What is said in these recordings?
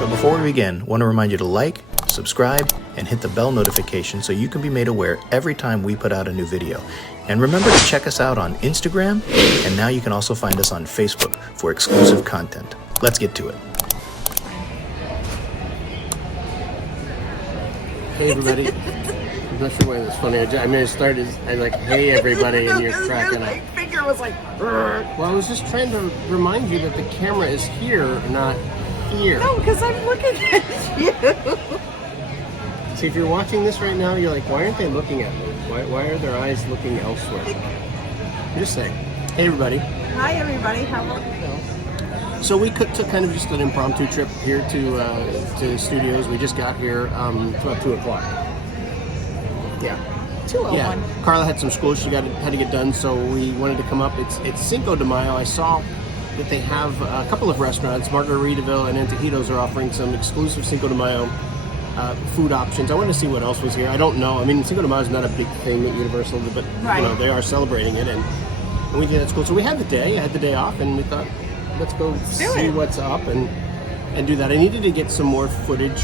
So before we begin, I want to remind you to like, subscribe, and hit the bell notification so you can be made aware every time we put out a new video. And remember to check us out on Instagram, and now you can also find us on Facebook for exclusive content. Let's get to it. Hey everybody. I'm not sure why that's funny. I started, like, hey everybody, and you're cracking up. My finger was like, well, I was just trying to remind you that the camera is here, not here. no, because I'm looking at you. See, if you're watching this right now, you're like, why aren't they looking at me? Why are their eyes looking elsewhere? I'm just saying. Hey everybody. Hi everybody, how are you? So we took kind of just an impromptu trip here to the studios. We just got here about 2 o'clock. Yeah. 2:01. Yeah. Carla had some school she had to get done, so we wanted to come up. It's Cinco de Mayo. I saw that they have a couple of restaurants, Margaritaville and Antojitos, are offering some exclusive Cinco de Mayo food options. I wanted to see what else was here. I don't know. I mean, Cinco de Mayo is not a big thing at Universal, but you know, they are celebrating it, and we think that's cool. So we had the day. I had the day off, and we thought, let's go see what's up and do that. I needed to get some more footage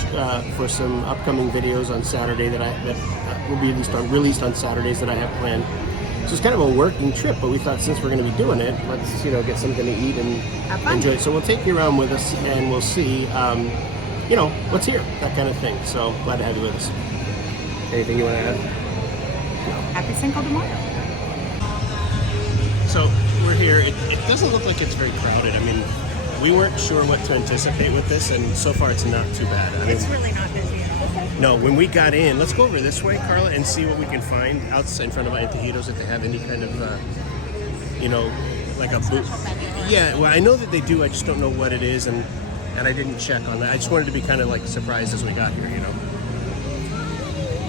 for some upcoming videos on Saturday that will be released on Saturdays that I have planned. So it's kind of a working trip, but we thought since we're going to be doing it, let's get something to eat and enjoy it. So we'll take you around with us, and we'll see what's here, that kind of thing. So glad to have you with us. Anything you want to add? Happy Cinco de Mayo. So we're here. It doesn't look like it's very crowded. I mean, we weren't sure what to anticipate with this, and so far it's not too bad. I mean, It's really not busy at all. no, when we got in, let's go over this way, Carla, and see what we can find outside in front of Antojitos, if they have any kind of, like a booth. Yeah, well, I know that they do. I just don't know what it is, and I didn't check on that. I just wanted to be kind of like surprised as we got here,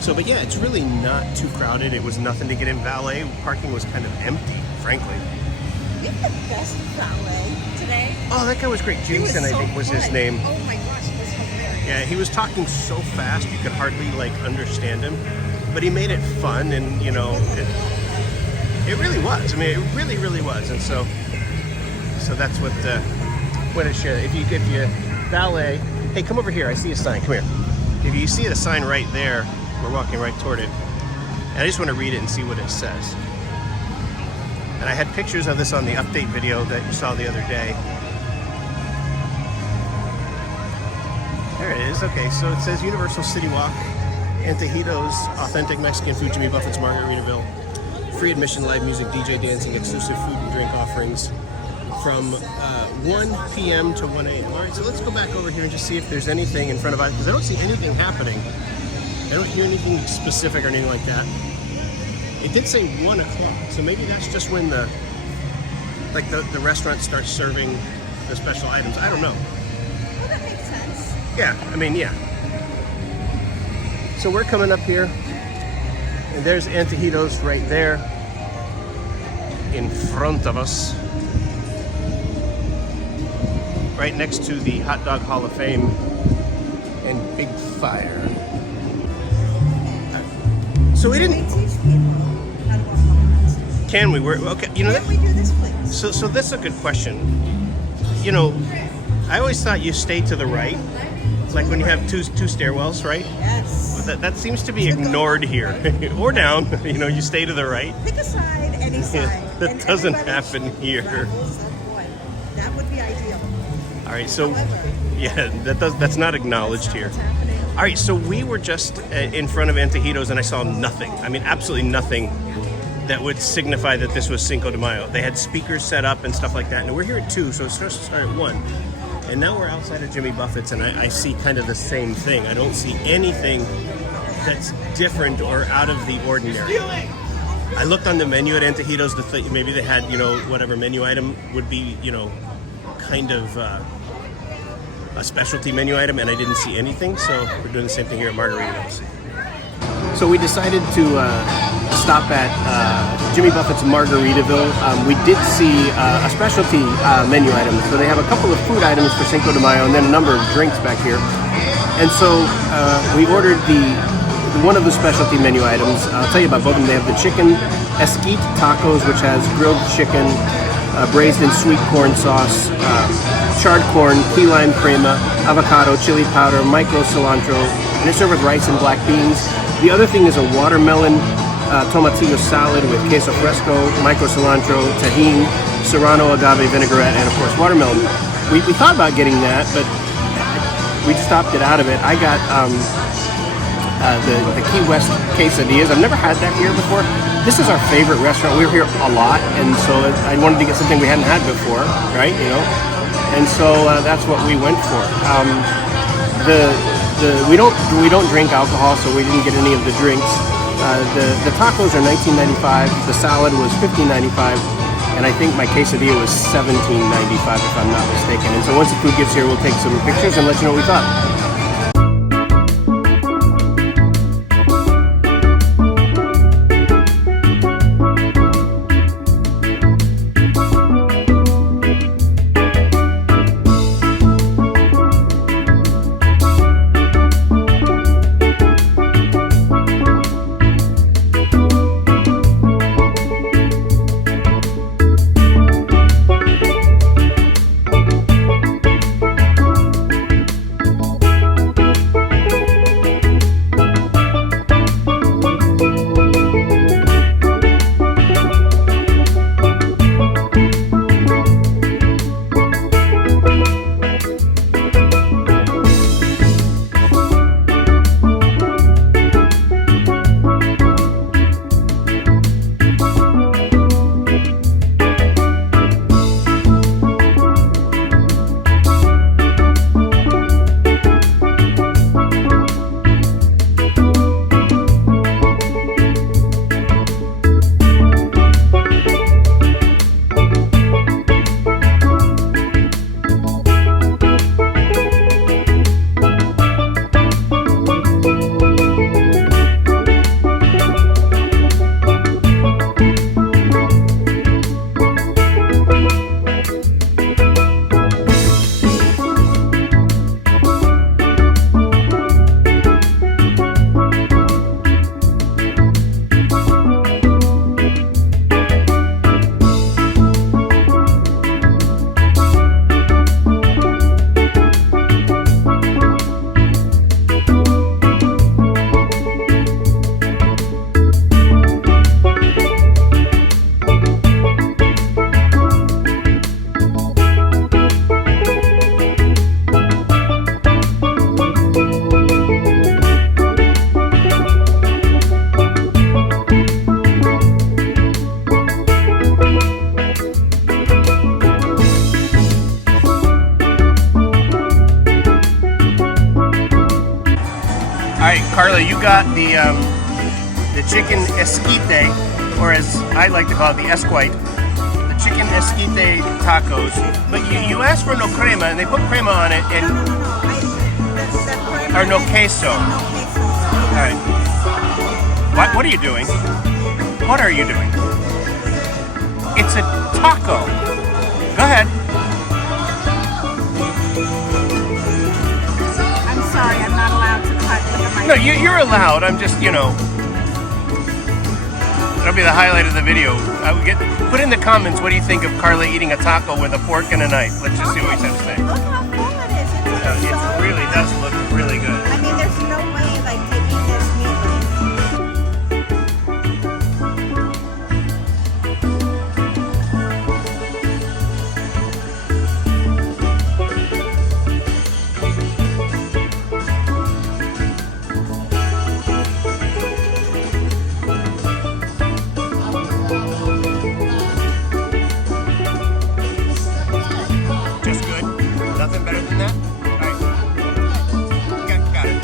So, but yeah, it's really not too crowded. It was nothing to get in. Valet parking was kind of empty, frankly. We had the best valet today. Oh, that guy was great. Jason, I think, was his name. Oh my gosh, he was hilarious. Yeah, he was talking so fast you could hardly understand him, but he made it fun, and it really was. I mean, it really, really was, and so that's what it should. If you valet, hey, come over here. I see a sign. Come here. If you see a sign right there, we're walking right toward it, and I just want to read it and see what it says. And I had pictures of this on the update video that you saw the other day. There it is. Okay, so it says Universal CityWalk, Antojitos, authentic Mexican food, Jimmy Buffett's Margaritaville, free admission, live music, DJ dancing, exclusive food and drink offerings from 1 p.m. to 1 a.m. All right, so let's go back over here and just see if there's anything in front of us, because I don't see anything happening. I don't hear anything specific or anything like that. It did say 1 o'clock, so maybe that's just when the restaurant starts serving the special items. I don't know. Well, that makes sense. Yeah, I mean, yeah. So we're coming up here, and there's Antojitos right there in front of us, right next to the Hot Dog Hall of Fame and Big Fire. So we didn't. Can we teach people how to walk on? Can we? Okay. Can we do this, please? So that's a good question. I always thought you stay to the right, like when you have two stairwells, right? Yes. But that seems to be ignored here, or down. You stay to the right. Pick a side, any side. That And doesn't everybody happen here. That would be ideal. All right. So However, yeah, that's not acknowledged here. what's happening. All right, so we were just in front of Antojitos, and I saw nothing. I mean, absolutely nothing that would signify that this was Cinco de Mayo. They had speakers set up and stuff like that, and we're here at 2, so it starts to start at 1. And now we're outside of Jimmy Buffett's, and I see kind of the same thing. I don't see anything that's different or out of the ordinary. I looked on the menu at Antojitos, maybe they had, whatever menu item would be, kind of a specialty menu item, and I didn't see anything, so we're doing the same thing here at Margaritaville. So we decided to stop at Jimmy Buffett's Margaritaville. We did see a specialty menu item, so they have a couple of food items for Cinco de Mayo and then a number of drinks back here. And so we ordered one of the specialty menu items. I'll tell you about both of them. They have the chicken esquite tacos, which has grilled chicken, braised in sweet corn sauce, charred corn, key lime crema, avocado, chili powder, micro cilantro, and it's served with rice and black beans. The other thing is a watermelon tomatillo salad with queso fresco, micro cilantro, tahini, serrano agave vinaigrette, and of course watermelon. We thought about getting that, but we just opted out of it. I got the Key West quesadillas. I've never had that here before. This is our favorite restaurant. We were here a lot, and so I wanted to get something we hadn't had before, right? You know, and so that's what we went for. We don't drink alcohol, so we didn't get any of the drinks. The tacos are $19.95. The salad was $15.95. And I think my quesadilla was $17.95 if I'm not mistaken. And so once the food gets here, we'll take some pictures and let you know what we thought. Carla, you got the chicken esquite, or as I like to call it, the esquite. The chicken esquite tacos. But you asked for no crema, and they put crema on it, and or no queso. All right. What are you doing? What are you doing? It's a taco. Go ahead. I'm sorry, I'm not allowed to cut. No, you're allowed. I'm just, you know. That'll be the highlight of the video. Put in the comments, what do you think of Carla eating a taco with a fork and a knife? Let's just see what we have to say. Look how full it is. It really does look really good. I mean, there's no way like to eat this neatly. Just good. Nothing better than that. All right. Got it.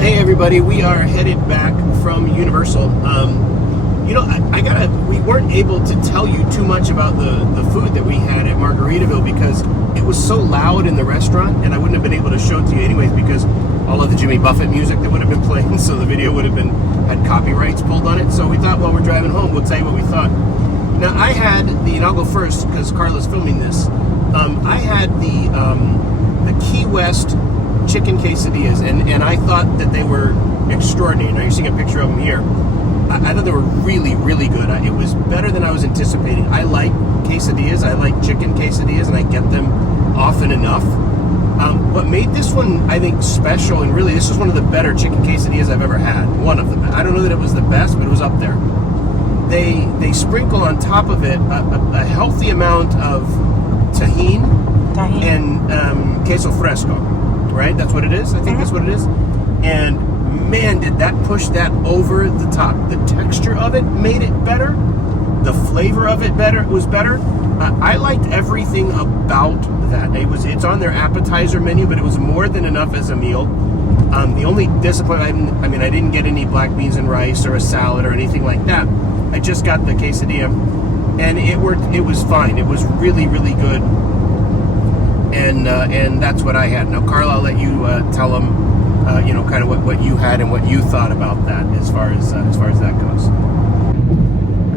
Hey everybody, we are headed back from Universal. You know, we weren't able to tell you too much about the food that we had at Margaritaville because it was so loud in the restaurant, and I wouldn't have been able to show it to you anyways because all of the Jimmy Buffett music that would have been playing, so the video would have had copyrights pulled on it. So we thought while we're driving home, we'll tell you what we thought. Now I had and I'll go first because Carla's filming this. I had the Key West chicken quesadillas, and I thought that they were extraordinary. Now you're seeing a picture of them here. I thought they were really, really good. It was better than I was anticipating. I like quesadillas. I like chicken quesadillas, and I get them often enough. What made this one, I think, special, and really this was one of the better chicken quesadillas I've ever had. One of them. I don't know that it was the best, but it was up there. They sprinkle on top of it a healthy amount of tahini. And queso fresco, right? That's what it is. I think that's what it is. And man, did that push that over the top. The texture of it made it better. The flavor of it was better. I liked everything about that. It's on their appetizer menu, but it was more than enough as a meal. The only disappointment, I didn't get any black beans and rice or a salad or anything like that. I just got the quesadilla, and it worked. It was fine. It was really, really good. And that's what I had. Now, Carla, I'll let you tell them, kind of what you had and what you thought about that as far as that goes.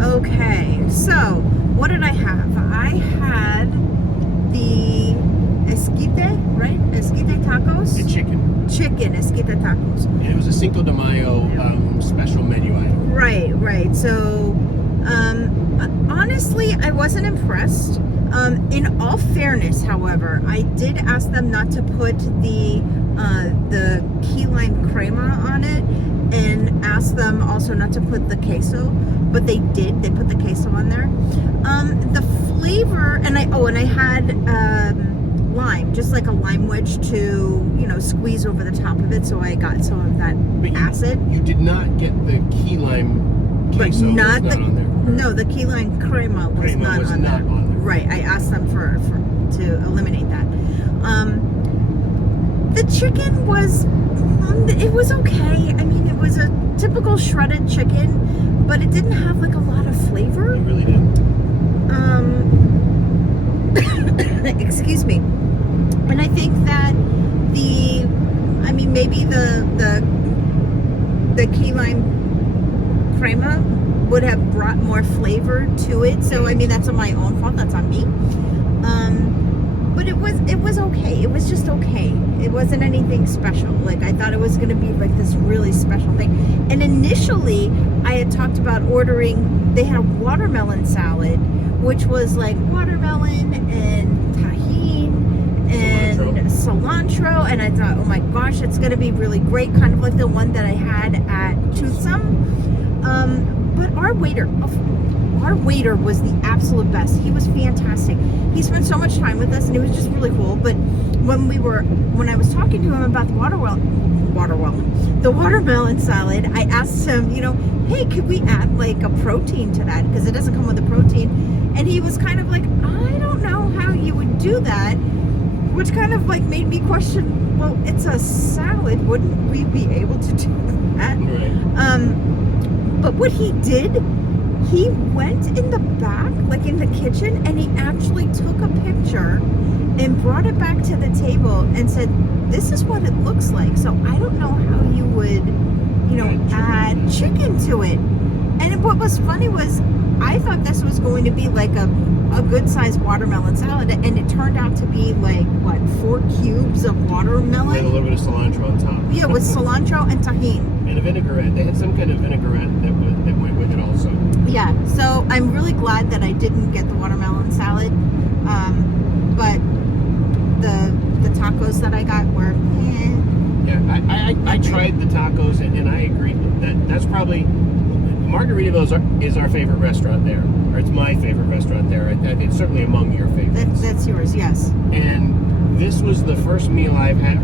Okay, so what did I have? I had the esquite, right? Esquite tacos. The chicken. Chicken esquite tacos. And it was a Cinco de Mayo special menu item. Right. So, honestly, I wasn't impressed. In all fairness, however, I did ask them not to put the key lime crema on it, and asked them also not to put the queso, but they did. They put the queso on there. The flavor, and I had lime, just like a lime wedge to squeeze over the top of it, so I got some of that acid. You did not get the key lime queso. But not on there. No, the key lime crema was not on there. Right, I asked them to eliminate that. The chicken was okay. It was a typical shredded chicken, but it didn't have like a lot of flavor. It really didn't. Excuse me. And I think that maybe the key lime crema would have brought more flavor to it. So that's on my own fault. That's on me. But it was okay. It was just okay. It wasn't anything special. Like I thought it was going to be like this really special thing. And initially, I had talked about ordering. They had a watermelon salad, which was like watermelon and tahini and cilantro. And I thought, oh my gosh, it's going to be really great, kind of like the one that I had at Toothsome. But our waiter was the absolute best. He was fantastic. He spent so much time with us, and it was just really cool. But when I was talking to him about the watermelon salad, I asked him, hey, could we add like a protein to that? Because it doesn't come with a protein. And he was kind of like, I don't know how you would do that, which kind of like made me question, well, it's a salad. Wouldn't we be able to do that? Right. But what he did, he went in the back, like in the kitchen, and he actually took a picture and brought it back to the table and said, this is what it looks like. So I don't know how you would, add chicken to it. And what was funny was I thought this was going to be like a good sized watermelon salad, and it turned out to be like, 4 cubes of watermelon? With a little bit of cilantro on top. Yeah, with cilantro and tahini. And a vinaigrette. They had some kind of vinaigrette that went with it also. Yeah, so I'm really glad that I didn't get the watermelon salad. But the tacos that I got were, Yeah, I tried the tacos, and I agree. That's probably... Margaritaville is our favorite restaurant there. Or it's my favorite restaurant there. It's certainly among your favorites. That's yours, yes. And this was the first meal I've had.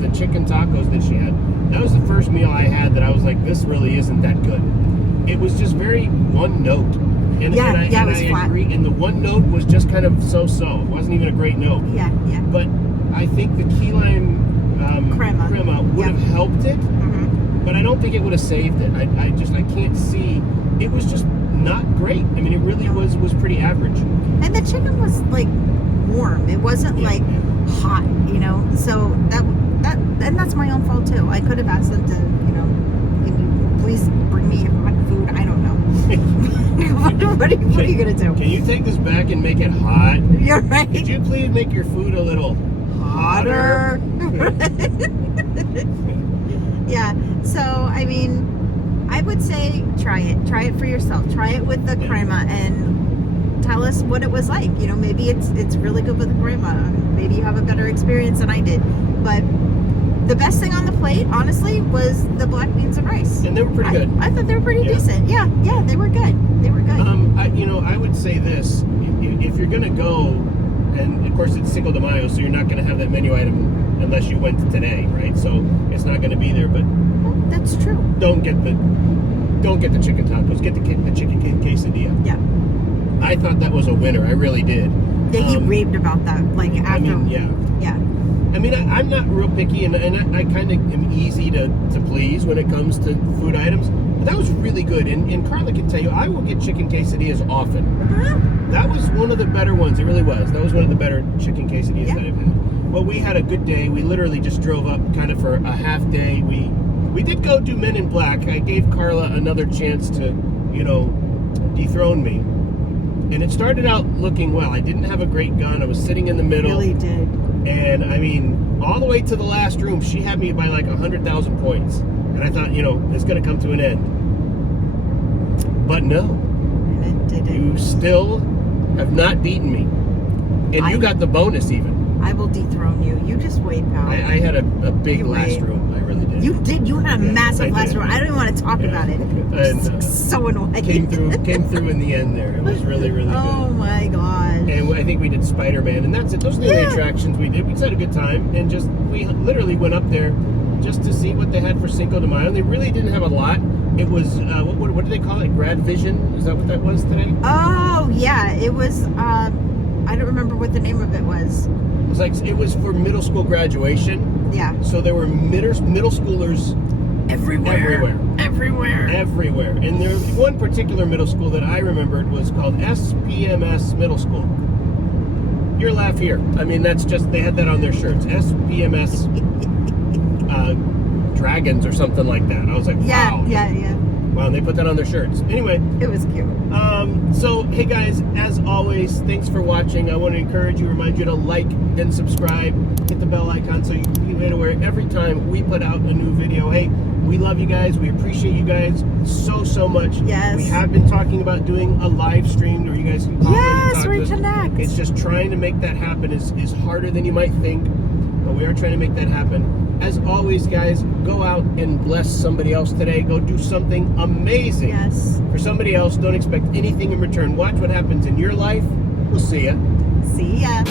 The chicken tacos that she had, that was the first meal I had that I was like, this really isn't that good. It was just very one note. And I agree. And the one note was just kind of so-so. It wasn't even a great note. Yeah. But I think the key lime crema would have helped it. Mm-hmm. But I don't think it would have saved it. I can't see it was just not great. I mean, it really was pretty average. And the chicken was like warm. It wasn't like hot, you know. So that's my own fault too. I could have asked them to, you know, can you please bring me hot food? I don't know. what are you gonna do? Can you take this back and make it hot? You're right. Could you please make your food a little hotter? Yeah. So I mean, I would say try it. Try it for yourself. Try it with the crema and tell us what it was like. You know, maybe it's really good with the crema. Maybe you have a better experience than I did. But the best thing on the plate, honestly, was the black beans and rice. And they were pretty good. I thought they were pretty decent. Yeah, they were good. They were good. I would say this: if you're gonna go, and of course it's Cinco de Mayo, so you're not gonna have that menu item unless you went today, right? So it's not gonna be there. But that's true. Don't get the chicken tacos. Get the chicken quesadilla. Yeah. I thought that was a winner. I really did. Yeah, he raved about that. Like after. I mean, yeah. I mean, I'm not real picky, and I kind of am easy to please when it comes to food items. But that was really good, and Carla can tell you, I will get chicken quesadillas often. That was one of the better ones. It really was. That was one of the better chicken quesadillas that I've had. Well, we had a good day. We literally just drove up kind of for a half day. We did go do Men in Black. I gave Carla another chance to, you know, dethrone me. And it started out looking well. I didn't have a great gun. I was sitting in the middle. Really did. And I mean, all the way to the last room, she had me by like 100,000 points. And I thought, you know, it's going to come to an end. But no. And it didn't. You still have not beaten me. And you got the bonus even. I will dethrone you. You just wait, pal. I had a big last room. I really did. You did. You had a massive last room. I don't even want to talk about it. And, so annoying. Came through in the end there. It was really, really good. Oh my gosh. And I think we did Spider-Man, and that's it. Those are the only attractions we did. We just had a good time, and we literally went up there just to see what they had for Cinco de Mayo. And they really didn't have a lot. It was what do they call it? Grad Vision? Is that what that was today? Oh yeah, it was. I don't remember what the name of it was. It was for middle school graduation. Yeah. So there were middle schoolers everywhere. And there was one particular middle school that I remembered was called SPMS Middle School. Your laugh here. I mean, that's just, they had that on their shirts. SPMS Dragons or something like that. I was like, wow. Yeah. Wow, and they put that on their shirts. Anyway. It was cute. So, hey guys, as always, thanks for watching. I want to remind you to like and subscribe. Hit the bell icon so you can be made aware every time we put out a new video. Hey, we love you guys. We appreciate you guys so much. Yes. We have been talking about doing a live stream where you guys can call in and talk to us. reconnect. It's just trying to make that happen is harder than you might think, but we are trying to make that happen. As always, guys, go out and bless somebody else today. Go do something amazing for somebody else. Don't expect anything in return. Watch what happens in your life. We'll see ya. See ya.